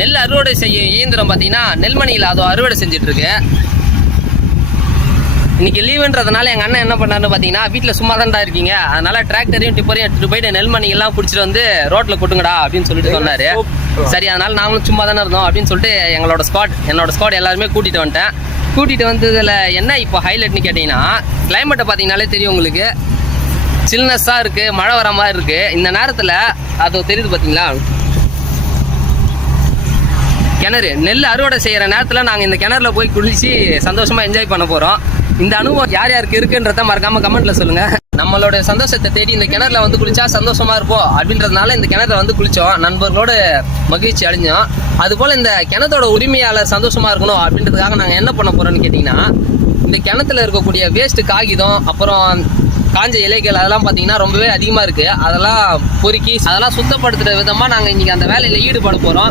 நெல் அறுவடை செய்யும் இயந்திரம் பார்த்தீங்கன்னா நெல்மணியில் அதோ அறுவடை செஞ்சுட்டு இருக்கு. இன்னைக்கு லீவுன்றதுனால எங்கள் அண்ணன் என்ன பண்ணாருன்னு பார்த்தீங்கன்னா, வீட்டில் சும்மா தான்டா இருக்கீங்க, அதனால டிராக்டரையும் டிப்பரையும் எடுத்துகிட்டு போயிட்டு நெல்மணியெல்லாம் பிடிச்சிட்டு வந்து ரோட்டில் கொட்டுங்கடா அப்படின்னு சொல்லிட்டு சொன்னார். சரி, அதனால நாங்களும் சும்மா தானே இருந்தோம் அப்படின்னு சொல்லிட்டு என்னோட ஸ்குவாட் எல்லாருமே கூட்டிகிட்டு வந்துட்டேன். கூட்டிகிட்டு வந்ததில் என்ன இப்போ ஹைலைட்னு கேட்டிங்கன்னா, கிளைமேட்டை பார்த்தீங்கன்னாலே தெரியும் உங்களுக்கு, சில்னஸ்ஸாக இருக்குது, மழை வர மாதிரி இருக்குது. இந்த நேரத்தில் அது தெரியுது பார்த்தீங்களா, கிணறு நெல் அறுவடை செய்கிற நேரத்தில் நாங்கள் இந்த கிணறுல போய் குளிச்சு சந்தோஷமாக என்ஜாய் பண்ண போகிறோம். இந்த அனுபவம் யார் யாருக்கு இருக்குன்றத மறக்காமல் கமெண்ட்டில் சொல்லுங்கள். நம்மளோட சந்தோஷத்தை தேடி இந்த கிணறுல வந்து குளிச்சா சந்தோஷமாக இருப்போம் அப்படின்றதுனால இந்த கிணறுல வந்து குளித்தோம், நண்பர்களோடு மகிழ்ச்சி அடைஞ்சோம். அதுபோல் இந்த கிணத்தோட உரிமையாளர் சந்தோஷமாக இருக்கணும் அப்படின்றதுக்காக நாங்கள் என்ன பண்ண போகிறோன்னு கேட்டிங்கன்னா, இந்த கிணத்துல இருக்கக்கூடிய வேஸ்ட்டு காகிதம், அப்புறம் காஞ்ச இலைகள், அதெல்லாம் பார்த்தீங்கன்னா ரொம்பவே அதிகமாக இருக்குது. அதெல்லாம் பொறுக்கி அதெல்லாம் சுத்தப்படுத்துகிற விதமாக நாங்கள் இன்றைக்கி அந்த வேலையில் ஈடுபட போகிறோம்.